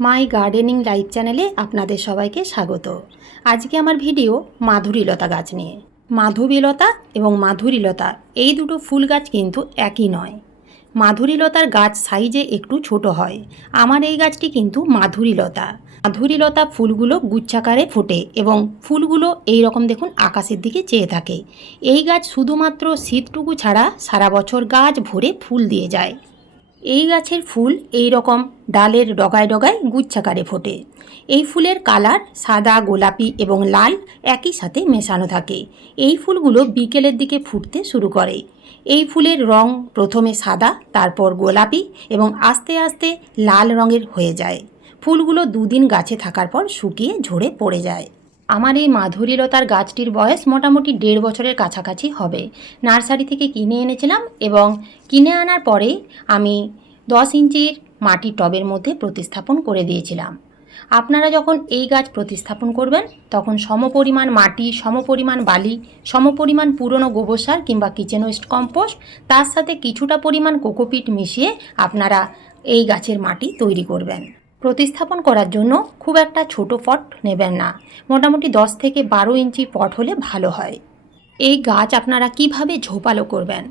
মাই gardening live চ্যানেলে আপনাদের সবাইকে স্বাগত। আজকে আমার ভিডিও মাধুরীলতা গাছ নিয়ে। মাধবীলতা এবং মাধুরীলতা এই দুটো ফুল গাছ কিন্তু একই নয়। মাধুরীলতার গাছ সাইজে একটু ছোট হয়। আমার এই গাছটি কিন্তু মাধুরীলতা। মাধুরীলতা ফুলগুলো গুচ্ছাকারে ফোটে এবং ফুলগুলো এই রকম দেখুন আকাশের দিকে চেয়ে থাকে। এই গাছ শুধুমাত্র শীতটুকু ছাড়া সারা বছর গাছ ভরে ফুল দিয়ে যায়। এই গাছের ফুল এই রকম ডালের ডগায় ডগায় গুচ্ছাকারে ফোটে। এই ফুলের কালার সাদা, গোলাপি এবং লাল একই সাথে মেশানো থাকে। এই ফুলগুলো বিকেলের দিকে ফুটতে শুরু করে। এই ফুলের রং প্রথমে সাদা, তারপর গোলাপি এবং আস্তে আস্তে লাল রঙের হয়ে যায়। ফুলগুলো দুদিন গাছে থাকার পর শুকিয়ে ঝরে পড়ে যায়। আমার এই মাধুরীলতার গাছটির বয়স মোটামুটি দেড় বছরের কাছাকাছি হবে। নার্সারি থেকে কিনে এনেছিলাম এবং কিনে আনার পরে আমি দশ ইঞ্চির মাটির টবের মধ্যে প্রতিস্থাপন করে দিয়েছিলাম। আপনারা যখন এই গাছ প্রতিস্থাপন করবেন, তখন সমপরিমাণ মাটি, সমপরিমাণ বালি, সমপরিমাণ পুরনো গোবর সার কিংবা কিচেন ওয়েস্ট কম্পোস্ট, তার সাথে কিছুটা পরিমাণ কোকোপিট মিশিয়ে আপনারা এই গাছের মাটি তৈরি করবেন। প্রতিস্থাপন করার জন্য খুব একটা ছোট পট নেবেন না। মোটামুটি দশ থেকে বারো ইঞ্চি পট হলে ভালো হয়। এই গাছ আপনারা কীভাবে ঝোপালো করবেন?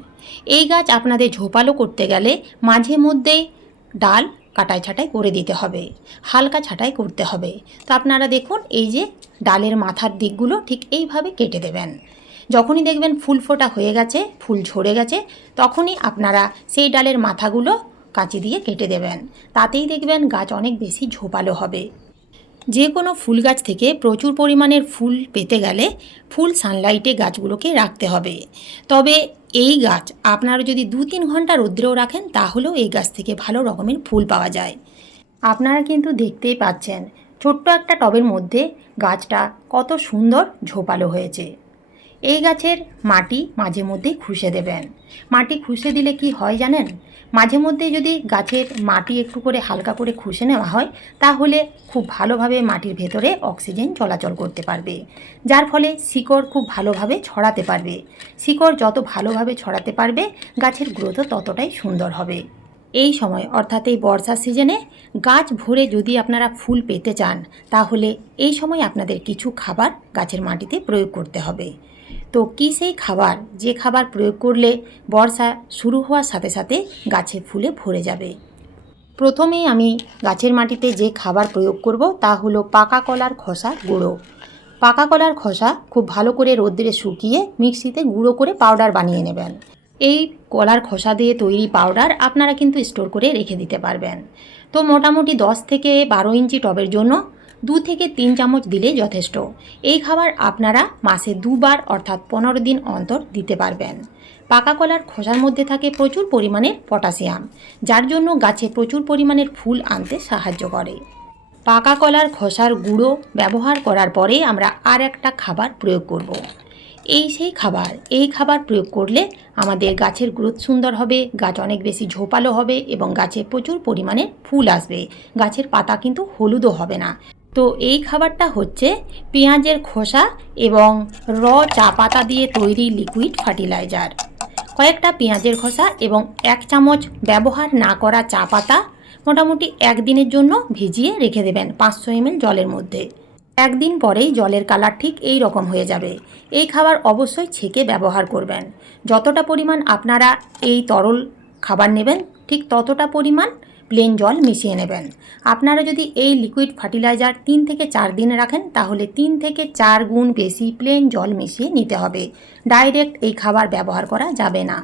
এই গাছ আপনাদের ঝোপালো করতে গেলে মাঝে মধ্যে ডাল কাটাই ছাটাই করে দিতে হবে, হালকা ছাটাই করতে হবে। তো আপনারা দেখুন, এই যে ডালের মাথার দিকগুলো ঠিক এইভাবে কেটে দেবেন। যখনই দেখবেন ফুল ফোটা হয়ে গেছে, ফুল ঝরে গেছে, তখনই আপনারা সেই ডালের মাথাগুলো কাঁচি দিয়ে কেটে দেবেন। তাতেই দেখবেন গাছ অনেক বেশি ঝোপালো হবে। যে কোনো ফুল গাছ থেকে প্রচুর পরিমাণের ফুল পেতে গেলে ফুল সানলাইটে গাছগুলোকে রাখতে হবে। তবে এই গাছ আপনারা যদি দু তিন ঘণ্টা রৌদ্রেও রাখেন, তাহলেও এই গাছ থেকে ভালো রকমের ফুল পাওয়া যায়। আপনারা কিন্তু দেখতেই পাচ্ছেন, ছোট্ট একটা টবের মধ্যে গাছটা কত সুন্দর ঝোপালো হয়েছে। এই গাছের মাটি মাঝে মধ্যেই খুশে দেবেন। মাটি খুশে দিলে কি হয় জানেন? মাঝে মধ্যে যদি গাছের মাটি একটু করে হালকা করে খুশে নেওয়া হয়, তাহলে খুব ভালোভাবে মাটির ভেতরে অক্সিজেন চলাচল করতে পারবে। যার ফলে শিকড় খুব ভালোভাবে ছড়াতে পারবে। শিকড় যত ভালোভাবে ছড়াতে পারবে, গাছের গ্রোথও ততটাই সুন্দর হবে। এই সময়, অর্থাৎ এই বর্ষার সিজনে, গাছ ভরে যদি আপনারা ফুল পেতে চান, তাহলে এই সময় আপনাদের কিছু খাবার গাছের মাটিতে প্রয়োগ করতে হবে। তো কী সেই খাবার? যে খাবার প্রয়োগ করলে বর্ষা শুরু হওয়ার সাথে সাথে গাছে ফুলে ভরে যাবে। প্রথমেই আমি গাছের মাটিতে যে খাবার প্রয়োগ করব তা হলো পাকা কলার খোসা গুঁড়ো। পাকা কলার খোসা খুব ভালো করে রোদ্রে শুকিয়ে মিক্সিতে গুঁড়ো করে পাউডার বানিয়ে নেবেন। এই কলার খোসা দিয়ে তৈরি পাউডার আপনারা কিন্তু স্টোর করে রেখে দিতে পারবেন। তো মোটামুটি দশ থেকে বারো ইঞ্চি টবের জন্য দু থেকে তিন চামচ দিলে যথেষ্ট। এই খাবার আপনারা মাসে দুবার অর্থাৎ পনেরো দিন অন্তর দিতে পারবেন। পাকা কলার খোসার মধ্যে থাকে প্রচুর পরিমাণে পটাশিয়াম, যার জন্য গাছে প্রচুর পরিমাণের ফুল আনতে সাহায্য করে। পাকা কলার খোসার গুঁড়ো ব্যবহার করার পরে আমরা আর একটা খাবার প্রয়োগ করব। এই সেই খাবার, এই খাবার প্রয়োগ করলে আমাদের গাছের গ্রোথ সুন্দর হবে, গাছ অনেক বেশি ঝোপালো হবে এবং গাছে প্রচুর পরিমাণে ফুল আসবে। গাছের পাতা কিন্তু হলুদও হবে না। তো এই খাবারটা হচ্ছে পেঁয়াজের খোসা এবং র চা পাতা দিয়ে তৈরি লিকুইড ফার্টিলাইজার কয়েকটা পেঁয়াজের খোসা এবং এক চামচ ব্যবহার না করা চা পাতা মোটামুটি একদিনের জন্য ভিজিয়ে রেখে দেবেন পাঁচশো এমএল জলের মধ্যে। একদিন পরেই জলের কালার ঠিক এই রকম হয়ে যাবে। এই খাবার অবশ্যই ছেঁকে ব্যবহার করবেন। যতটা পরিমাণ আপনারা এই তরল খাবার নেবেন, ঠিক ততটা পরিমাণ প্লেন জল মিশিয়ে নেবেন। আপনারা যদি এই লিকুইড ফার্টিলাইজার তিন থেকে চার দিন রাখেন, তাহলে তিন থেকে চার গুণ বেশি প্লেন জল মিশিয়ে নিতে হবে। ডাইরেক্ট এই খাবার ব্যবহার করা যাবে না।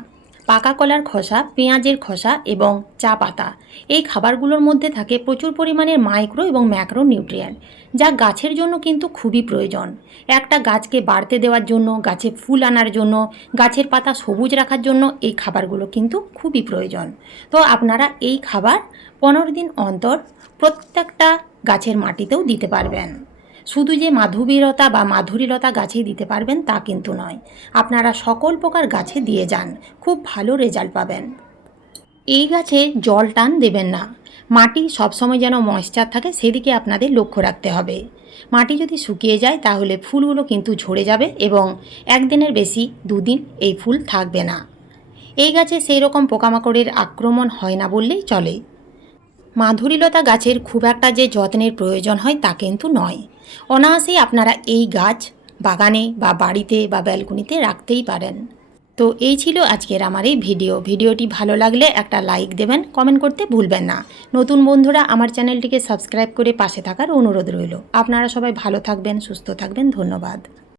পাকা কলার খোসা, পেঁয়াজের খোসা এবং চা পাতা। এই খাবারগুলোর মধ্যে থাকে প্রচুর পরিমাণের মাইক্রো এবং ম্যাক্রো নিউট্রিয়েন্ট যা গাছের জন্য কিন্তু খুবই প্রয়োজন। একটা গাছকে বাড়তে দেওয়ার জন্য, গাছে ফুল আনার জন্য, গাছের পাতা সবুজ রাখার জন্য এই খাবারগুলো কিন্তু খুবই প্রয়োজন। তো আপনারা এই খাবার পনেরো দিন অন্তর প্রত্যেকটা গাছের মাটিতেও দিতে পারবেন। শুধু যে মাধবীলতা বা মাধুরীলতা গাছে দিতে পারবেন তা কিন্তু নয়। আপনারা সকল প্রকার গাছে দিয়ে যান। খুব ভালো রেজাল্ট পাবেন। এই গাছে জল টান দেবেন না। মাটি সবসময় যেন ময়েশ্চার থাকে, সেদিকে আপনাদের লক্ষ্য রাখতে হবে। মাটি যদি শুকিয়ে যায়, তাহলে ফুলগুলো কিন্তু ঝরে যাবে এবং একদিনের বেশি দুদিন এই ফুল থাকবে না। এই গাছে সেই রকম পোকামাকড়ের আক্রমণ হয় না বললেই চলে। মাধুরীলতা গাছের খুব একটা যে যত্নের প্রয়োজন হয় তা কিন্তু নয়। অনায়াসেই আপনারা এই গাছ বাগানে বা বাড়িতে বা ব্যালকনিতে রাখতেই পারেন। তো এই ছিল আজকের আমার এই ভিডিও। ভিডিওটি ভালো লাগলে একটা লাইক দেবেন, কমেন্ট করতে ভুলবেন না। নতুন বন্ধুরা আমার চ্যানেলটিকে সাবস্ক্রাইব করে পাশে থাকার অনুরোধ রইল। আপনারা সবাই ভালো থাকবেন, সুস্থ থাকবেন, ধন্যবাদ।